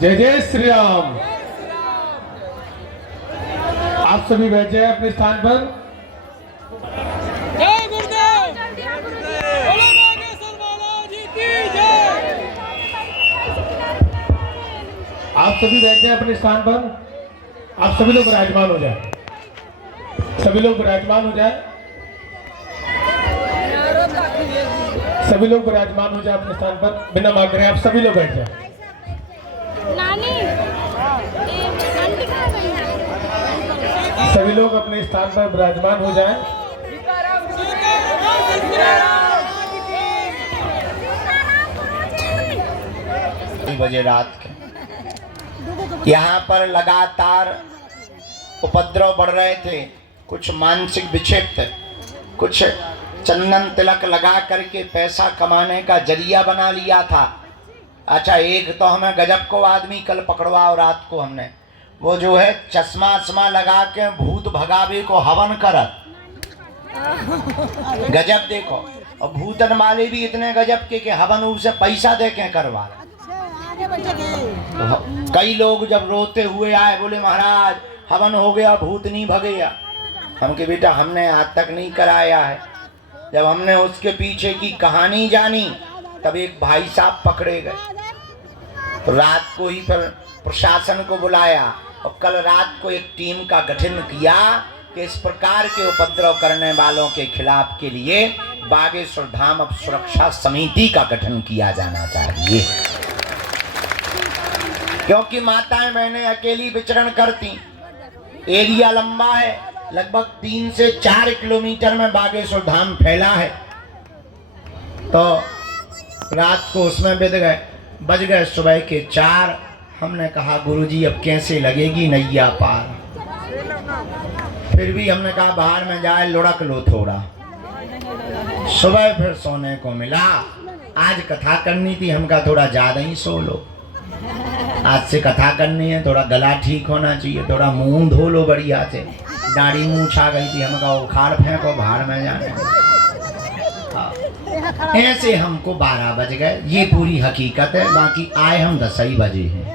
जय जय श्री राम। आप सभी बैठ जाए अपने स्थान पर। जय गुरुदेव। बोलो बागेश्वर बालाजी की जय। आप सभी बैठ जाए अपने स्थान पर। आप सभी लोग विराजमान हो जाए। सभी लोग विराजमान हो जाए। सभी लोग विराजमान हो जाए अपने स्थान पर। बिना मांग रहे आप सभी लोग बैठ जाए। सभी लोग अपने स्थान पर विराजमान हो जाएं। 2 बजे रात के यहाँ पर लगातार उपद्रव बढ़ रहे थे। कुछ मानसिक विक्षिप्त, कुछ चंदन तिलक लगा करके पैसा कमाने का जरिया बना लिया था। अच्छा, एक तो हमें गजब को आदमी कल पकड़वा और रात को हमने वो जो है चश्मा लगा के भूत भगावे को हवन करत। गजब देखो। और भूतन वाले भी इतने गजब के हवन उसे पैसा दे के करवा। कई लोग जब रोते हुए आए, बोले महाराज हवन हो गया, भूत नहीं भगेया। हम के बेटा हमने आज तक नहीं कराया है। जब हमने उसके पीछे की कहानी जानी तब एक भाई साहब पकड़े गए। तो रात को ही फिर प्रशासन को बुलाया और कल रात को एक टीम का गठन किया कि इस प्रकार के उपद्रव करने वालों के खिलाफ के लिए बागेश्वर धाम अब सुरक्षा समिति का गठन किया जाना चाहिए। क्योंकि माताएं मैंने अकेली विचरण करती। एरिया लंबा है, लगभग 3 से 4 किलोमीटर में बागेश्वर धाम फैला है। तो रात को उसमें बज गए सुबह के 4। हमने कहा गुरुजी अब कैसे लगेगी नैया पार। फिर भी हमने कहा बाहर में जाए लुढ़क लो थोड़ा। सुबह फिर सोने को मिला। आज कथा करनी थी, हम कहा थोड़ा ज्यादा ही सो लो। आज से कथा करनी है, थोड़ा गला ठीक होना चाहिए, थोड़ा मुंह धो लो बढ़िया से। दाढ़ी मुंह छा गई थी, हम कहा उखाड़ फेंको बाहर में जाने। ऐसे हमको 12 बज गए। ये पूरी हकीकत है। बाकी आए हम 10 ही बजे हैं।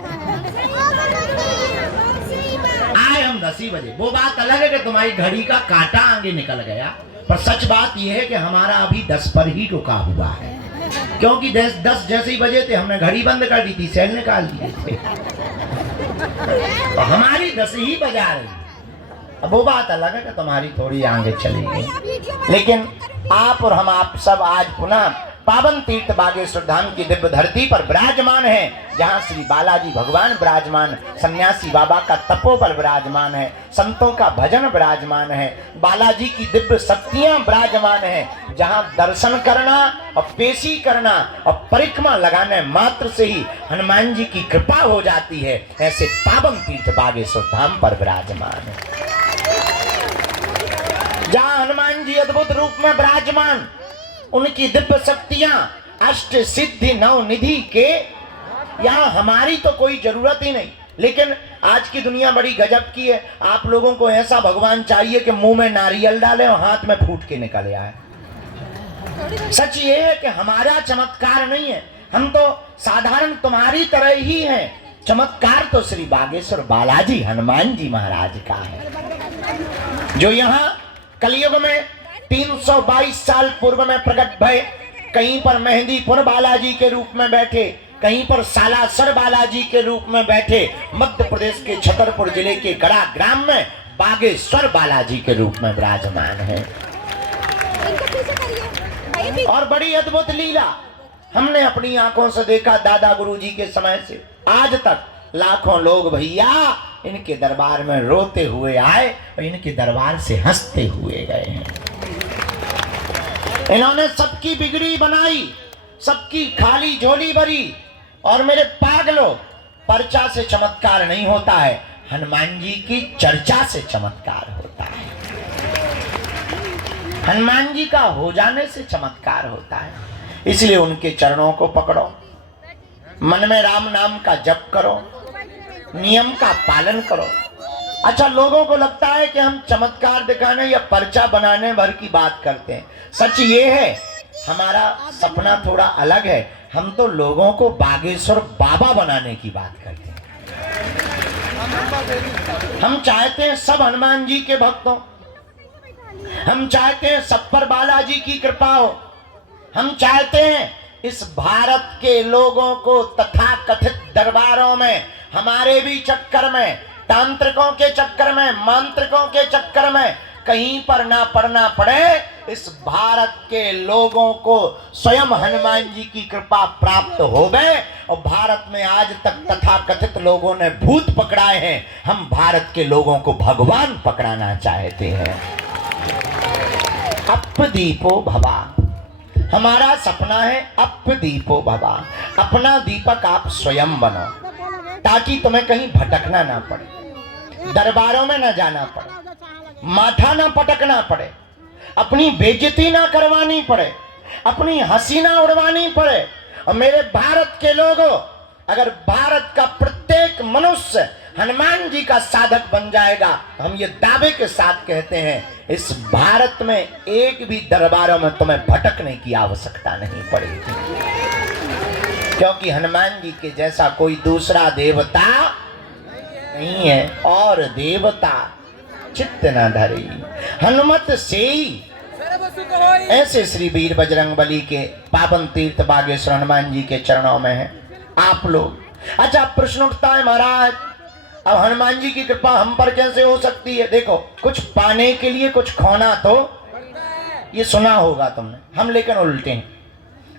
आए हम 10 ही बजे। वो बात अलग है कि तुम्हारी घड़ी का कांटा आगे निकल गया, पर सच बात यह है कि हमारा अभी 10 पर ही रुका हुआ है। क्योंकि 10 जैसे ही बजे थे हमने घड़ी बंद कर दी थी, सेल निकाल दिए थे। तो हमारी 10 ही बजा रही। अब वो बात अलग है कि तुम्हारी थोड़ी आगे चली गई। लेकिन आप और हम आप सब आज पुनः पावन तीर्थ बागेश्वर धाम की दिव्य धरती पर विराजमान है, जहाँ श्री बालाजी भगवान विराजमान, सन्यासी बाबा का तपोबल विराजमान है, संतों का भजन विराजमान है, बालाजी की दिव्य शक्तियां विराजमान है, जहाँ दर्शन करना और पेशी करना और परिक्रमा लगाने मात्र से ही हनुमान जी की कृपा हो जाती है। ऐसे पावन तीर्थ बागेश्वर धाम पर विराजमान है, जहाँ हनुमान जी अद्भुत रूप में विराजमान, उनकी दिव्य शक्तियां अष्ट सिद्धि नव निधि के, यहाँ हमारी तो कोई जरूरत ही नहीं। लेकिन आज की दुनिया बड़ी गजब की है। आप लोगों को ऐसा भगवान चाहिए कि मुंह में नारियल डाले और हाथ में फूट के निकल आए। सच ये है कि हमारा चमत्कार नहीं है, हम तो साधारण तुम्हारी तरह ही हैं। चमत्कार तो श्री बागेश्वर बालाजी हनुमान जी महाराज का है, जो यहाँ कलयुग में 322 साल पूर्व में प्रकट भय। कहीं पर मेहंदीपुर बालाजी के रूप में बैठे, कहीं पर सालासर बालाजी के रूप में बैठे, मध्य प्रदेश के छतरपुर जिले के गड़ा ग्राम में बागेश्वर बालाजी के रूप में विराजमान है। और बड़ी अद्भुत लीला हमने अपनी आंखों से देखा। दादा गुरुजी के समय से आज तक लाखों लोग भैया इनके दरबार में रोते हुए आए और इनके दरबार से हंसते हुए गए हैं। इन्होंने सबकी बिगड़ी बनाई, सबकी खाली झोली भरी। और मेरे पागलों, पर्चा से चमत्कार नहीं होता है, हनुमान जी की चर्चा से चमत्कार होता है। हनुमान जी का हो जाने से चमत्कार होता है। इसलिए उनके चरणों को पकड़ो, मन में राम नाम का जप करो, नियम का पालन करो। अच्छा, लोगों को लगता है कि हम चमत्कार दिखाने या पर्चा बनाने भर की बात करते हैं। सच ये है, हमारा सपना थोड़ा अलग है हम तो लोगों को बागेश्वर बाबा बनाने की बात करते हैं। हम चाहते हैं सब हनुमान जी के भक्त हों, हम चाहते हैं सब पर बालाजी की कृपा हो, हम चाहते हैं इस भारत के लोगों को तथाकथित दरबारों में, हमारे भी चक्कर में, तांत्रिकों के चक्कर में, मांत्रिकों के चक्कर में कहीं पर ना पड़ना पड़े। इस भारत के लोगों को स्वयं हनुमान जी की कृपा प्राप्त होवे। और भारत में आज तक तथाकथित लोगों ने भूत पकड़ाए हैं, हम भारत के लोगों को भगवान पकड़ाना चाहते हैं। अपदीपो भवा, हमारा सपना है अपदीपो भवा, अपना दीपक आप स्वयं बनो, ताकि तुम्हें कहीं भटकना ना पड़े, दरबारों में ना जाना पड़े, माथा ना पटकना पड़े, अपनी बेइज्जती ना करवानी पड़े, अपनी हंसी ना उड़वानी पड़े। और मेरे भारत के लोगों, अगर भारत का प्रत्येक मनुष्य हनुमान जी का साधक बन जाएगा, हम ये दावे के साथ कहते हैं इस भारत में एक भी दरबारों में तुम्हें भटकने की आवश्यकता नहीं पड़ेगी, क्योंकि हनुमान जी के जैसा कोई दूसरा देवता नहीं है। और देवता चित्त न धरी हनुमत से ही, ऐसे श्री वीर बजरंग बली के पावन तीर्थ बागेश्वर हनुमान जी के चरणों में है आप लोग। अच्छा, प्रश्न उठता है महाराज, अब हनुमान जी की कृपा हम पर कैसे हो सकती है? देखो, कुछ पाने के लिए कुछ खोना तो, ये सुना होगा तुमने, हम लेकिन उल्टे हैं।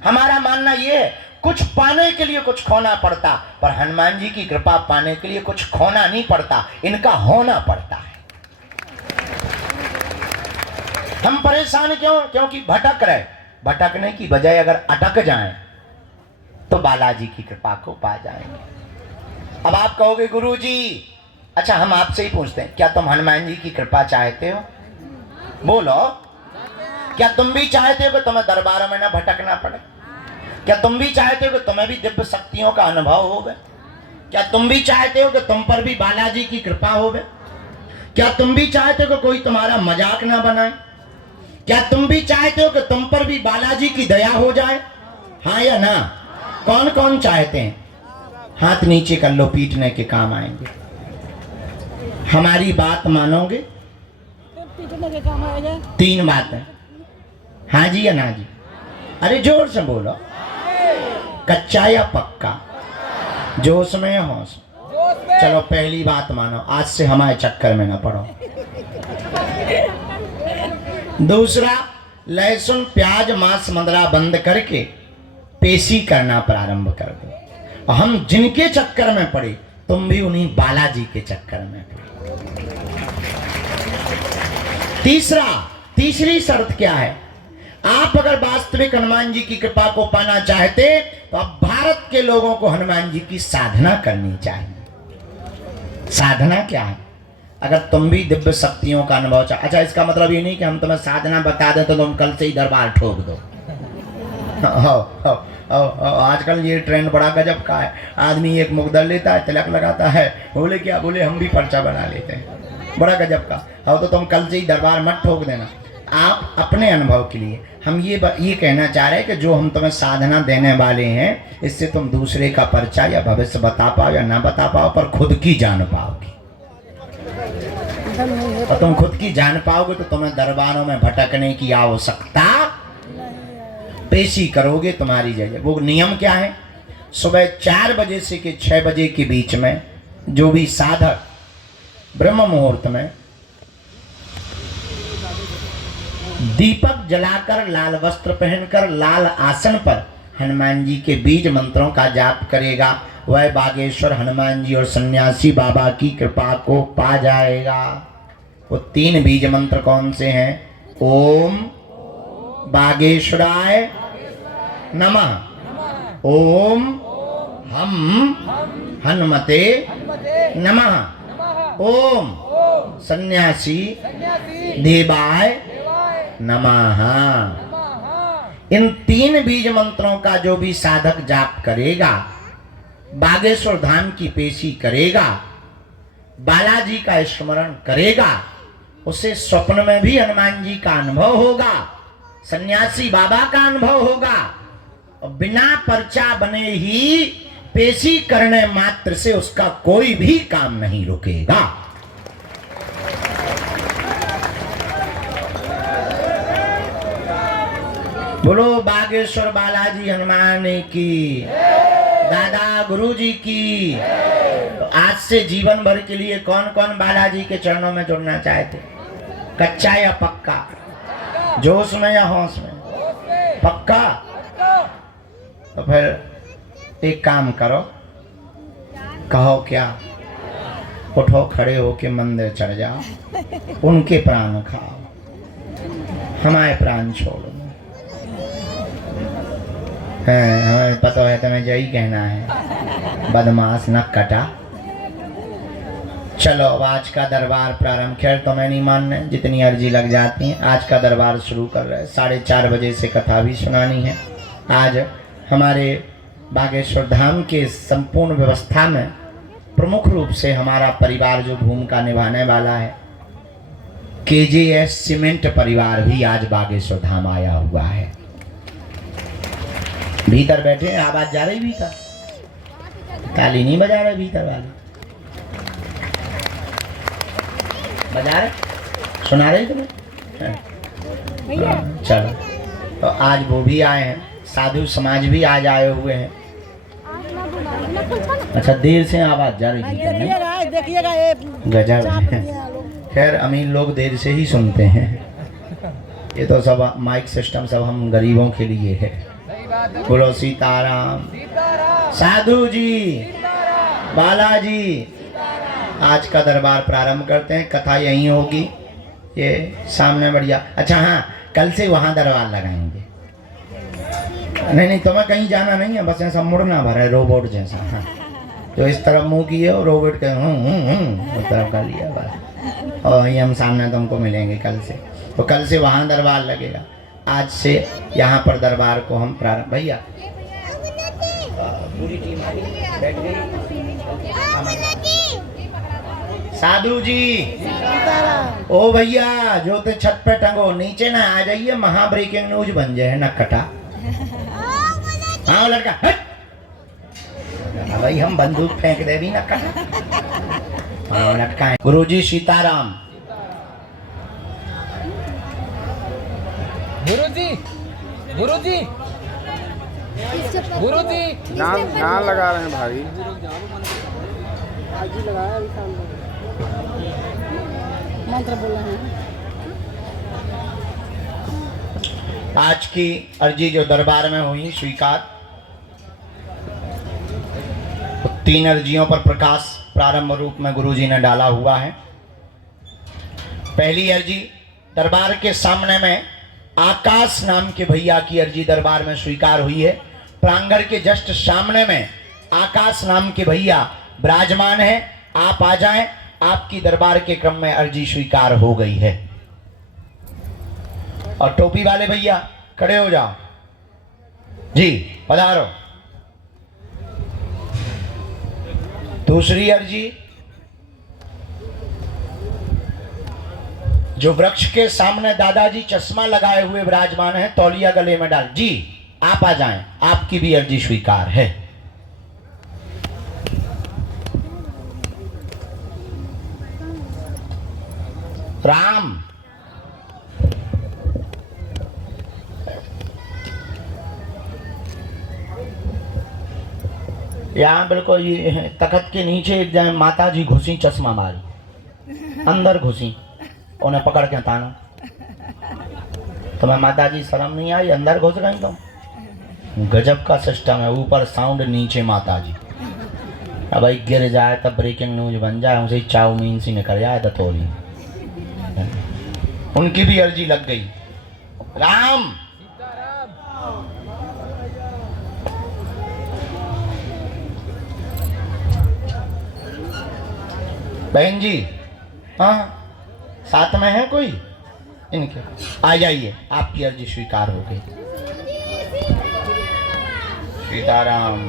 हमारा मानना ये है कुछ पाने के लिए कुछ खोना पड़ता, पर हनुमान जी की कृपा पाने के लिए कुछ खोना नहीं पड़ता, इनका होना पड़ता है। हम परेशान क्यों? क्योंकि भटक रहे, भटकने की बजाय अगर अटक जाएं तो बालाजी की कृपा को पा जाएंगे। अब आप कहोगे गुरुजी, अच्छा हम आपसे ही पूछते हैं, क्या तुम हनुमान जी की कृपा चाहते हो? बोलो, क्या तुम भी चाहते हो कि तुम्हें दरबारों में ना भटकना पड़े? क्या तुम भी चाहते हो कि तुम्हें भी दिव्य शक्तियों का अनुभव होगा? क्या तुम भी चाहते हो कि तुम पर भी बालाजी की कृपा होवे? क्या तुम भी चाहते हो कि कोई तुम्हारा मजाक ना बनाए? क्या तुम भी चाहते हो कि तुम पर भी बालाजी की दया हो जाए? हाँ या ना? कौन कौन चाहते हैं? हाथ नीचे कर लो, पीटने के काम आएंगे। हमारी बात मानोगे? तीन बातें, हाँ जी या ना जी? अरे जोर से बोलो, कच्चा या पक्का, जोश में या होश? चलो पहली बात मानो, आज से हमारे चक्कर में ना पड़ो। दूसरा, लहसुन प्याज मांस मदिरा बंद करके पेशी करना प्रारंभ कर दो। और हम जिनके चक्कर में पड़े, तुम भी उन्हीं बालाजी के चक्कर में पड़े। तीसरी शर्त क्या है? आप अगर वास्तविक हनुमान जी की कृपा को पाना चाहते तो अब भारत के लोगों को हनुमान जी की साधना करनी चाहिए। साधना क्या है? अगर तुम भी दिव्य शक्तियों का अनुभव चाह, अच्छा इसका मतलब ये नहीं कि हम तुम्हें साधना बता दें तो तुम कल से ही दरबार ठोक दो। आजकल ये ट्रेंड बड़ा गजब का है, आदमी एक मुकदर लेता है, तिलक लगाता है, बोले क्या बोले हम भी पर्चा बना लेते हैं, बड़ा गजब का। हो तो तुम कल से ही दरबार मत ठोक देना। आप अपने अनुभव के लिए हम ये कहना चाह रहे हैं कि जो हम तुम्हें साधना देने वाले हैं, इससे तुम दूसरे का पर्चा या भविष्य बता पाओ या ना बता पाओ, पर खुद की जान पाओगे। और तुम खुद की जान पाओगे तो तुम्हें दरबारों में भटकने की आवश्यकता, पेशी करोगे तुम्हारी जगह। वो नियम क्या है? सुबह 4 बजे से के 6 बजे के बीच में जो भी साधक ब्रह्म मुहूर्त में दीपक जलाकर, लाल वस्त्र पहनकर, लाल आसन पर हनुमान जी के बीज मंत्रों का जाप करेगा, वह बागेश्वर हनुमान जी और सन्यासी बाबा की कृपा को पा जाएगा। वो 3 बीज मंत्र कौन से हैं? ओम बागेश्वराय नमः, ओम हम हनुमते नमः, ओम सन्यासी देवाय नमः। इन 3 बीज मंत्रों का जो भी साधक जाप करेगा, बागेश्वर धाम की पेशी करेगा, बालाजी का स्मरण करेगा, उसे स्वप्न में भी हनुमान जी का अनुभव होगा, सन्यासी बाबा का अनुभव होगा, बिना पर्चा बने ही पेशी करने मात्र से उसका कोई भी काम नहीं रुकेगा। बोलो बागेश्वर बालाजी हनुमान की, दादा गुरुजी की। तो आज से जीवन भर के लिए कौन कौन बालाजी के चरणों में जुड़ना चाहते? कच्चा या पक्का? जोश में या होश में? पक्का? तो फिर एक काम करो, कहो क्या, उठो खड़े होके मंदिर चढ़ जाओ, उनके प्राण खाओ, हमारे प्राण छोड़ो। हमें पता है तुम्हें यही कहना है, बदमाश न कटा। चलो अब आज का दरबार प्रारंभ। खैर तुम्हें नहीं मानना, जितनी अर्जी लग जाती है। आज का दरबार शुरू कर रहे हैं। 4:30 बजे से कथा भी सुनानी है। आज हमारे बागेश्वर धाम के संपूर्ण व्यवस्था में प्रमुख रूप से हमारा परिवार जो भूमिका निभाने वाला है, KJS सीमेंट परिवार भी आज बागेश्वर धाम आया हुआ है। भीतर बैठे हैं, आवाज जा रही भीतर? ताली नहीं बजा रहे भीतर वाले? बजा रहे? सुना रहे तुम्हें? चलो, तो आज वो भी आए हैं, साधु समाज भी आज आए हुए हैं। अच्छा, देर से आवाज जा रही है, गजब। खैर अमीर लोग देर से ही सुनते हैं, ये तो सब माइक सिस्टम सब हम गरीबों के लिए है। बोलो सीताराम। साधु जी, बालाजी, आज का दरबार प्रारंभ करते हैं। कथा यहीं होगी, ये सामने बढ़िया। अच्छा हाँ, कल से वहाँ दरबार लगाएंगे। नहीं तुम्हें कहीं जाना नहीं है, बस ऐसा मुड़ना भरा है रोबोट जैसा। हाँ, जो इस तरफ मुंह किए और रोबोट के उस तरफ कर लिया बस। और ये हम सामने तुमको मिलेंगे कल से। तो कल से वहाँ दरबार लगेगा, आज से यहाँ पर दरबार को हम प्रारंभ। भैया पूरी टीम बैठ गई। साधु जी, ओ भैया जो तो छत पे टंगो, नीचे ना आ जाइए, महा ब्रेकिंग न्यूज बन जाए न कटा। हाँ लड़का हट। भाई हम बंदूक फेंक दे भी न कटा। हाँ लटका। गुरुजी सीताराम। गुरुजी, गुरुजी, गुरुजी, नाम लगा रहे हैं भाई। मंत्र बोल रहे हैं। आज की अर्जी जो दरबार में हुई स्वीकार, तो 3 अर्जियों पर प्रकाश प्रारंभ रूप में गुरुजी ने डाला हुआ है। पहली अर्जी दरबार के सामने में आकाश नाम के भैया की अर्जी दरबार में स्वीकार हुई है। प्रांगण के जस्ट सामने में आकाश नाम के भैया विराजमान है। आप आ जाएं, आपकी दरबार के क्रम में अर्जी स्वीकार हो गई है। और टोपी वाले भैया खड़े हो जाओ जी, पधारो। दूसरी अर्जी जो वृक्ष के सामने दादाजी चश्मा लगाए हुए विराजमान है, तौलिया गले में डाल जी, आप आ जाएं, आपकी भी अर्जी स्वीकार है। राम यहाँ बिल्कुल ये तखत के नीचे एक जगह माता जी घुसी, चश्मा मारी, अंदर घुसी, उन्हें पकड़ के ताना। तुम्हें माता जी शर्म नहीं आई, अंदर घुस गई तुम? गजब का सिस्टम है, ऊपर साउंड नीचे माता जी। अब भाई गिर जाए तब ब्रेकिंग न्यूज बन जाए, उसे चाउमीन सी निकल जाए तो थोड़ी। उनकी भी अर्जी लग गई। राम बहन जी, हाँ साथ में है कोई इनके? आ जाइए, आपकी अर्जी स्वीकार हो गई। सीताराम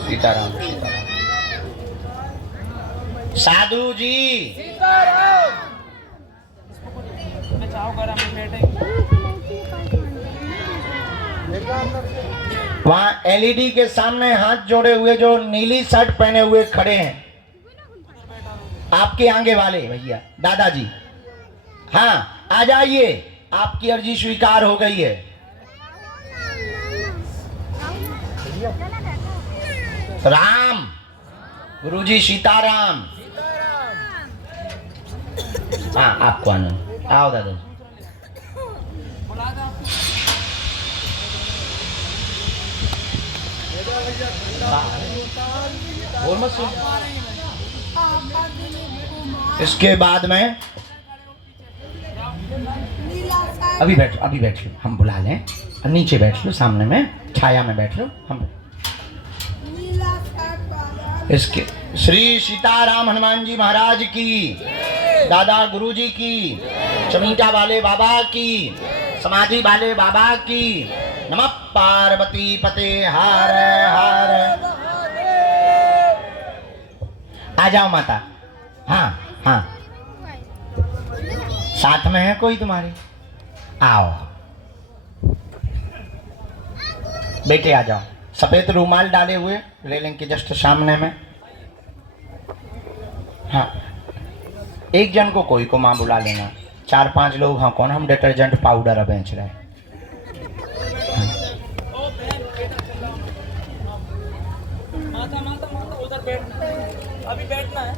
सीताराम सीताराम। साधु जी वहां एलईडी के सामने हाथ जोड़े हुए जो नीली शर्ट पहने हुए खड़े हैं, आपके आगे वाले भैया दादाजी, हाँ आ जाइए, आपकी अर्जी स्वीकार हो गई है। राम गुरुजी, सीताराम। हाँ आपको आना, आओ दादाजी। बोल मत सुन। इसके बाद में अभी बैठ लो, हम बुला लें। नीचे बैठ लो, सामने में छाया में बैठ लो। हम इसके श्री सीताराम हनुमान जी महाराज की, दादा गुरु जी की, चमीटा वाले बाबा की, समाधि वाले बाबा की। नमः पार्वती पते हर हर। आ जाओ माता। हाँ हाँ, साथ में है कोई तुम्हारे? आओ बेटे, आ जाओ। सफेद रूमाल डाले हुए रेलिंग के जस्ट सामने में। हाँ, एक जन को कोई को माँ बुला लेना। 4-5 लोग हाँ कौन, हम डिटर्जेंट पाउडर बेच रहे हैं। अभी बैठना है।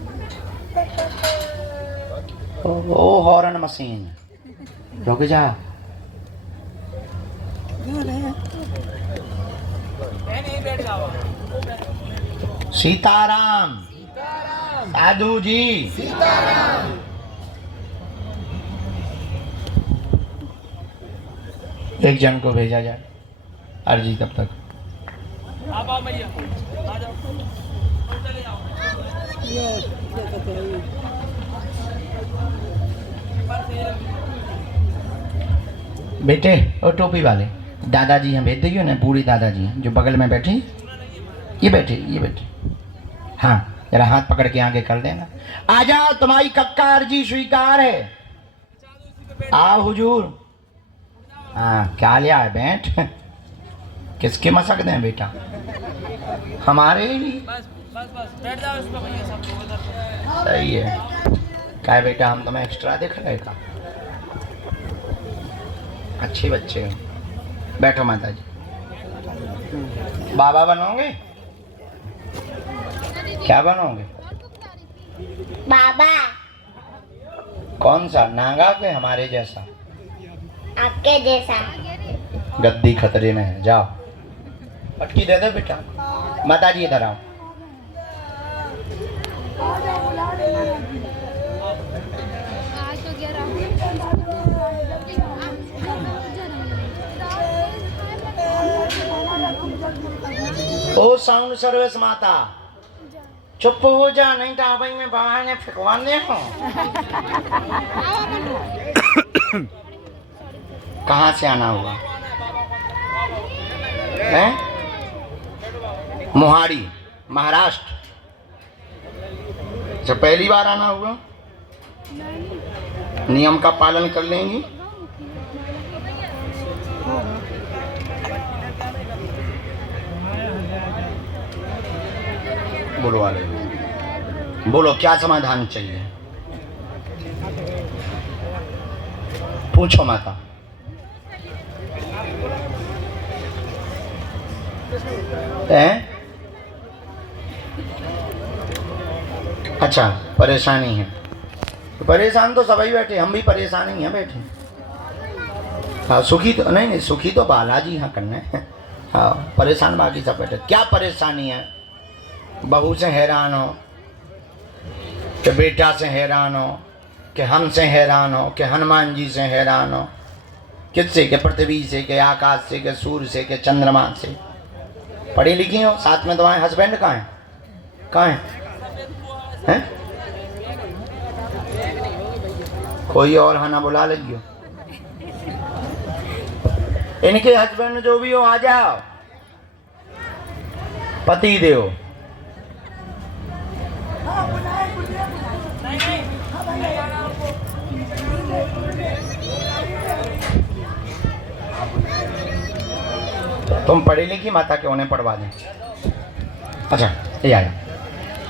ओ हॉर्न मशीन, रुक जा। सीताराम साधु जी, एक जन को भेजा जाए अर्जी तब तक। आप आओ भैया, आ जाओ, चले जाओ। बेटे और टोपी वाले दादाजी हैं, भेज देंगे ना। बूढ़ी दादाजी हैं जो बगल में बैठी, ये बैठे। हाँ जरा हाथ पकड़ के आगे कर देना। आ जाओ, तुम्हारी कक्का अर्जी स्वीकार है। आओ हुजूर। हाँ क्या लिया है? बैठ। किसके मसक दें बेटा? हमारे ही। बस बैठ जाओ इस पे भैया, सब उधर। सही है। क्या है बेटा, हम तुम्हें एक्स्ट्रा देख रहे का? अच्छे बच्चे हो। बैठो माता जी। बाबा बनोगे? क्या बनोगे? बाबा। कौन सा, नांगा के हमारे जैसा? आपके जैसा। गद्दी खतरे में है, जाओ। पटकी दे दो बेटा। माता जी इधर आओ। ओ साउंड सर्विस माता, चुप हो जा, नहीं तो भाई मैं बाहर ने फिकवाने हो। कहाँ से आना हुआ है? मोहाड़ी, महाराष्ट्र। जब पहली बार आना हुआ, नियम का पालन कर लेंगी। बोलो वाले, बोलो क्या समाधान चाहिए? पूछो माता। अच्छा परेशानी है, तो परेशान तो सभी बैठे, हम भी परेशान ही हैं बैठे। हाँ सुखी तो नहीं, सुखी तो बालाजी हाँ करने। हाँ परेशान बाकी सब बैठे। क्या परेशानी है? बहू से हैरान हो, कि बेटा से हैरान हो, कि हमसे हैरान हो, कि हनुमान जी से हैरान हो। किससे? के पृथ्वी से, के आकाश से, के सूर्य से, के चंद्रमा से। पढ़ी लिखी हो? साथ में तुम्हारे हस्बैंड कहाँ हैं? कहाँ हैं? कोई और हाना बुला लियो। इनके हस्बैंड जो भी हो आ जाओ। पति देव तुम पढ़ी लिखी माता के उन्हें पढ़वा दें। अच्छा ये आए,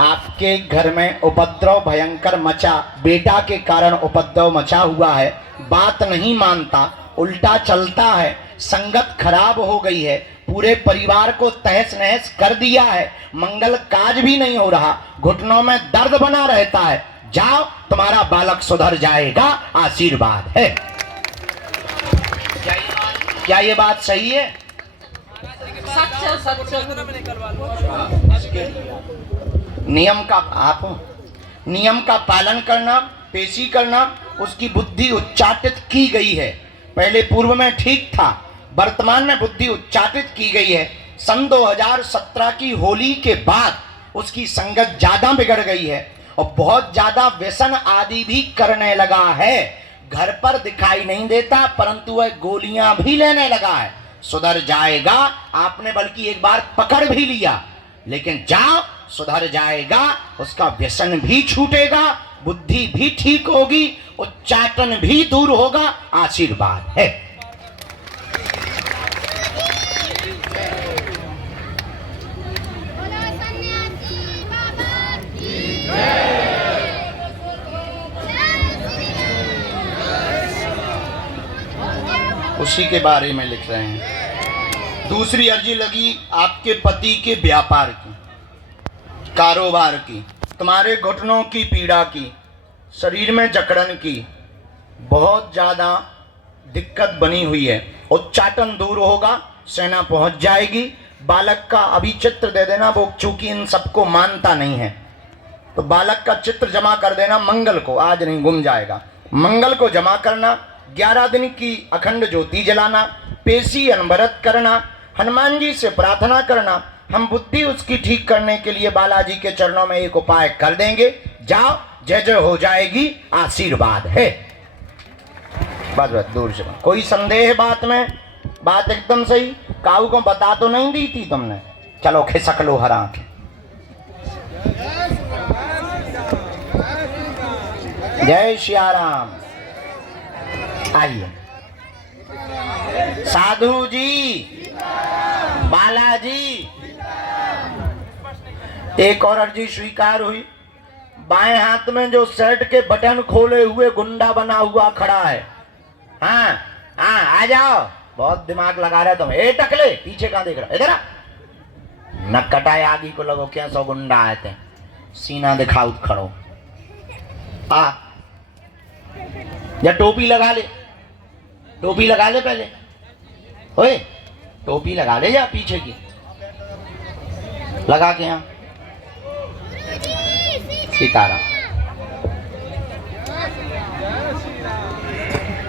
आपके घर में उपद्रव भयंकर मचा, बेटा के कारण उपद्रव मचा हुआ है, बात नहीं मानता, उल्टा चलता है, संगत खराब हो गई है, पूरे परिवार को तहस नहस कर दिया है, मंगल काज भी नहीं हो रहा, घुटनों में दर्द बना रहता है, जाओ तुम्हारा बालक सुधर जाएगा, आशीर्वाद है। क्या ये बात सही है? नियम का आप नियम का पालन करना, पेशी करना, उसकी बुद्धि उच्चाटित की गई है। पहले पूर्व में ठीक था, वर्तमान में बुद्धि उच्चाटित की गई है। सन 2017 की होली के बाद उसकी संगत ज्यादा बिगड़ गई है और बहुत ज्यादा व्यसन आदि भी करने लगा है। घर पर दिखाई नहीं देता परंतु वह गोलियां भी लेने लगा है। सुधर जाएगा, आपने बल्कि एक बार पकड़ भी लिया, लेकिन जाओ सुधर जाएगा, उसका व्यसन भी छूटेगा, बुद्धि भी ठीक होगी, उच्चाटन भी दूर होगा, आशीर्वाद है। उसी के बारे में लिख रहे हैं। दूसरी अर्जी लगी आपके पति के व्यापार की, कारोबार की, तुम्हारे घुटनों की पीड़ा की, शरीर में जकड़न की, बहुत ज़्यादा दिक्कत बनी हुई है। उच्चाटन दूर होगा, सेना पहुंच जाएगी। बालक का अभी चित्र दे देना, वो चूंकि इन सबको मानता नहीं है तो बालक का चित्र जमा कर देना मंगल को, आज नहीं गुम जाएगा। मंगल को जमा करना, 11 दिन की अखंड ज्योति जलाना, पेशी अनवरत करना, हनुमान जी से प्रार्थना करना। हम बुद्धि उसकी ठीक करने के लिए बालाजी के चरणों में एक उपाय कर देंगे, जाओ जय जय हो जाएगी, आशीर्वाद है। बस बस दूर से कोई संदेह बात में? बात एकदम सही। काऊ को बता तो नहीं दी थी तुमने? चलो खिसक लो हर आंखें। जय श्री राम। आइए साधु जी, बालाजी। एक और अर्जी स्वीकार हुई। बाएं हाथ में जो शर्ट के बटन खोले हुए गुंडा बना हुआ खड़ा है, हाँ हाँ आ जाओ, बहुत दिमाग लगा रहे तुम। ए टकले, पीछे कहाँ देख रहा, इधर आ। न कटाए आगे को लगो क्या 100 गुंडा आए थे, सीना दिखाओ खड़ो आ। या टोपी लगा ले, टोपी लगा ले पहले, ओए टोपी लगा ले या पीछे की लगा के। यहाँ सीताराम।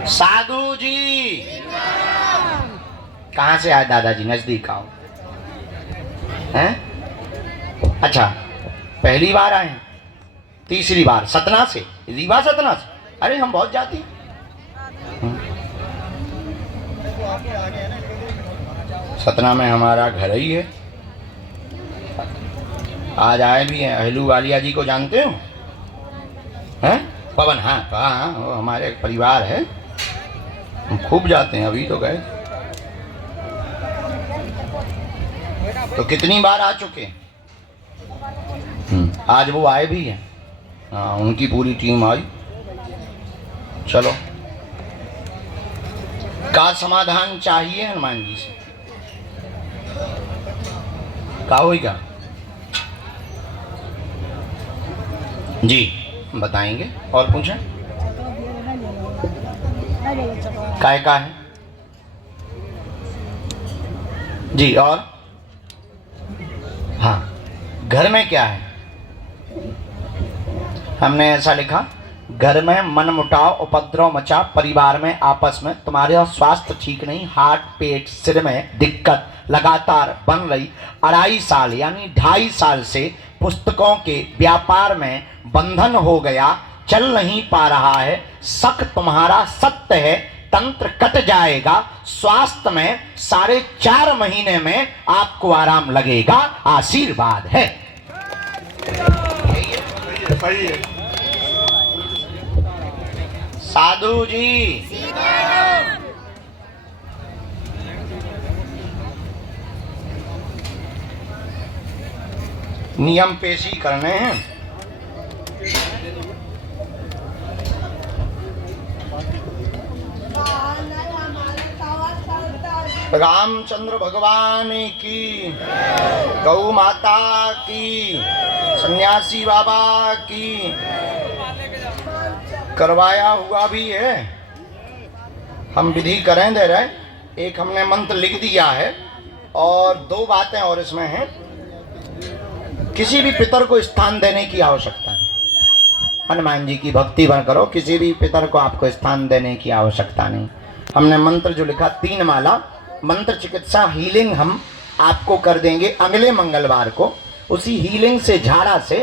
साधु जी कहाँ से आए दादाजी? नजदीक आओ। हैं? अच्छा पहली बार आए? तीसरी बार? सतना से? रीवा सतना से? अरे हम बहुत जाते हैं। सतना में हमारा घर ही है। आज आए भी हैं। अहलू वालिया जी को जानते हो? हैं? पवन? हाँ हाँ, वो हमारे परिवार है, हम खूब जाते हैं। अभी तो गए। तो कितनी बार आ चुके? आज वो आए भी हैं। हाँ, उनकी पूरी टीम आई। चलो, का समाधान चाहिए हनुमान जी से? का होगा जी? बताएंगे। और पूछें? काय का है जी? और हाँ, घर में क्या है? हमने ऐसा लिखा, घर में मनमुटाव उपद्रव मचा, परिवार में आपस में, तुम्हारे स्वास्थ्य ठीक नहीं, हार्ट पेट सिर में दिक्कत लगातार बन रही, 2.5 साल यानी 2.5 साल से पुस्तकों के व्यापार में बंधन हो गया, चल नहीं पा रहा है, शक तुम्हारा सत्य है, तंत्र कट जाएगा, स्वास्थ्य में 4.5 महीने में आपको आराम लगेगा, आशीर्वाद है। सही है। साधु जी नियम पेशी करने हैं। रामचंद्र भगवान की, गौ माता की, सन्यासी बाबा की। करवाया हुआ भी है, हम विधि करें दे रहे। एक हमने मंत्र लिख दिया है और दो बातें और इसमें हैं। किसी भी पितर को स्थान देने की आवश्यकता नहीं। हनुमान जी की भक्ति भर करो, किसी भी पितर को आपको स्थान देने की आवश्यकता नहीं। हमने मंत्र जो लिखा 3 माला मंत्र चिकित्सा हीलिंग हम आपको कर देंगे अगले मंगलवार को। उसी हीलिंग से, झाड़ा से,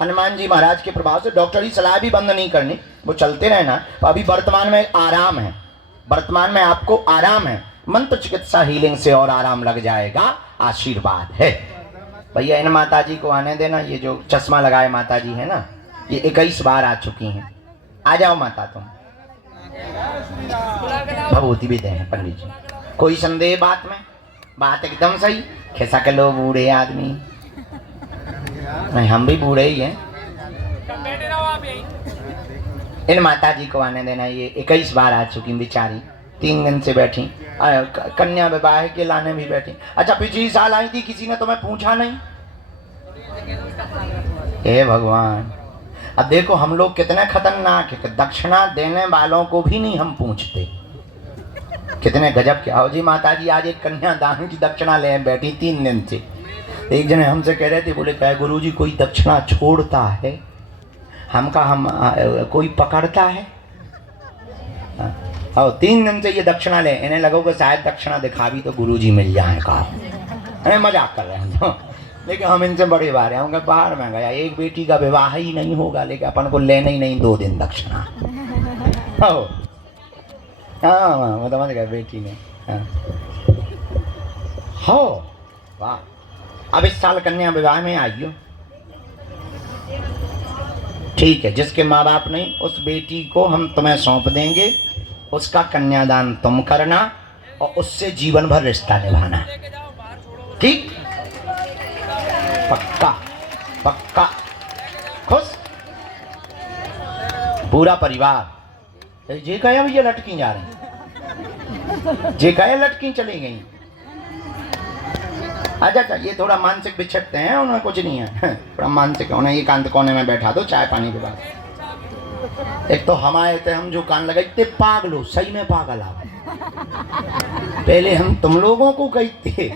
हनुमान जी महाराज के प्रभाव से, डॉक्टरी सलाह भी बंद नहीं करनी, वो चलते रहना। तो अभी वर्तमान में आराम है, वर्तमान में आपको आराम है। मंत्र चिकित्सा हीलिंग से और आराम लग जाएगा, आशीर्वाद है। भैया इन माता जी को आने देना। ये जो चश्मा लगाए माता जी है ना, ये 21 बार आ चुकी हैं। आ जाओ माता तुम, भगवती भी दे पंडित जी। कोई संदेह बात में? बात एकदम सही। खिसा के लो बूढ़े आदमी, नहीं हम भी बूढ़े ही हैं। इन माता जी को आने देना। ये 21 बार आ चुकी बेचारी, 3 दिन से बैठी। कन्या विवाह के लाने भी बैठी। अच्छा पिछली साल आई थी, किसी ने तुम्हें पूछा नहीं? हे भगवान, अब देखो हम लोग कितने खतरनाक है, दक्षिणा देने वालों को भी नहीं हम पूछते। कितने गजब के। आओ जी माता जी, आज एक कन्यादान की दक्षिणा ले बैठी 3 दिन से। एक जने हमसे कह रहे थे, बोले क्या गुरुजी कोई दक्षिणा छोड़ता है? हम कोई पकड़ता है? और 3 दिन से ये दक्षिणा ले, इन्हें लगो कि शायद दक्षिणा दिखा भी तो गुरुजी मिल जाए का। अरे मजाक कर रहे हैं तो। लेकिन हम इनसे बड़े बार हैं। उनके बाहर में गया, एक बेटी का विवाह ही नहीं होगा, लेकिन अपन को लेना ही नहीं 2 दिन दक्षिणा। हाँ वो समझ गए बेटी ने। हो वाह, अब इस साल कन्या विवाह में आइयो। ठीक है, जिसके माँ बाप नहीं उस बेटी को हम तुम्हें सौंप देंगे। उसका कन्यादान तुम करना और उससे जीवन भर रिश्ता निभाना। ठीक? पक्का पक्का। खुश? पूरा परिवार। जे कहा भैया लटकी जा रही, जे कहा लटकी चली गई। अच्छा ये थोड़ा मानसिक बिछड़ते हैं, उन्हें कुछ नहीं है, थोड़ा मानसिक। उन्हें एकांत कोने में बैठा दो चाय पानी के बाद। एक तो हम आए थे, हम जो कान लगाते पागलो, सही में पागल आ। पहले हम तुम लोगों को कहते,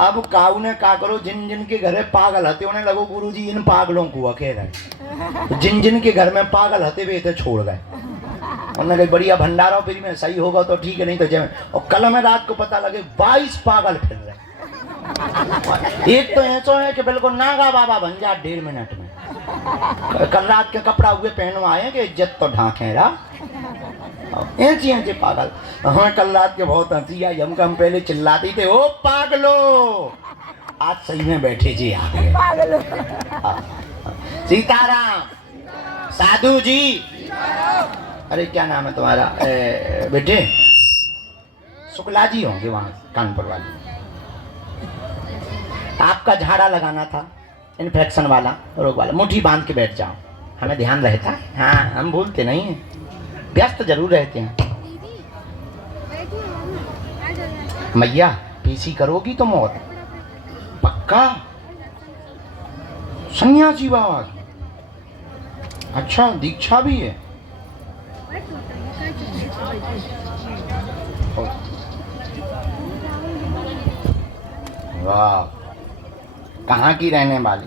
अब काऊ ने का करो, जिन जिन के घर पागल हते उन्हें लगो गुरुजी इन पागलों को अकेले रहे। जिन जिन के घर में पागल हते वे थे छोड़ गए। उन्होंने कही बढ़िया भंडारा फिर में सही होगा तो ठीक है, नहीं तो जय। और कल हमें रात को पता लगे 22 पागल फिर रहे। एक तो ऐसा है कि बिल्कुल नागा बाबा बन जा 1.5 मिनट में। कल रात के कपड़ा हुए पहनो आए कि इज्जत तो ढांके रहा। ऐसे पागल। हमें कल रात के बहुत हंसी आई। हम पहले चिल्लाती थे, ओ पागलो, आज सही में बैठे जी आ गए। सीताराम। साधु जी। अरे क्या नाम है तुम्हारा बेटे? शुक्ला जी होंगे वहाँ कानपुर वाले। आपका झाड़ा लगाना था, इन्फेक्शन वाला, रोग वाला। मुट्ठी बांध के बैठ जाओ, हमें ध्यान रहता है। हाँ हम भूलते नहीं हैं, व्यस्त जरूर रहते हैं। मैया पीसी करोगी तो मौत पक्का। सन्यासी बाबा की अच्छा दीक्षा भी है। वाह, कहाँ की रहने वाली?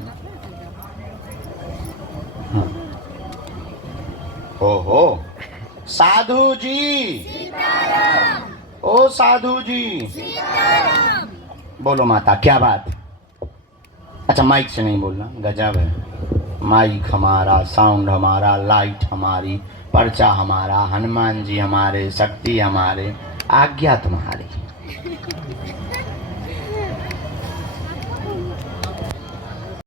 ओहो, साधु जी। ओ साधु जी। बोलो माता, क्या बात? अच्छा माइक से नहीं बोलना, गजब है। माइक हमारा, साउंड हमारा, लाइट हमारी, पर्चा हमारा, हनुमान जी हमारे, शक्ति हमारे, आज्ञा तुम्हारी।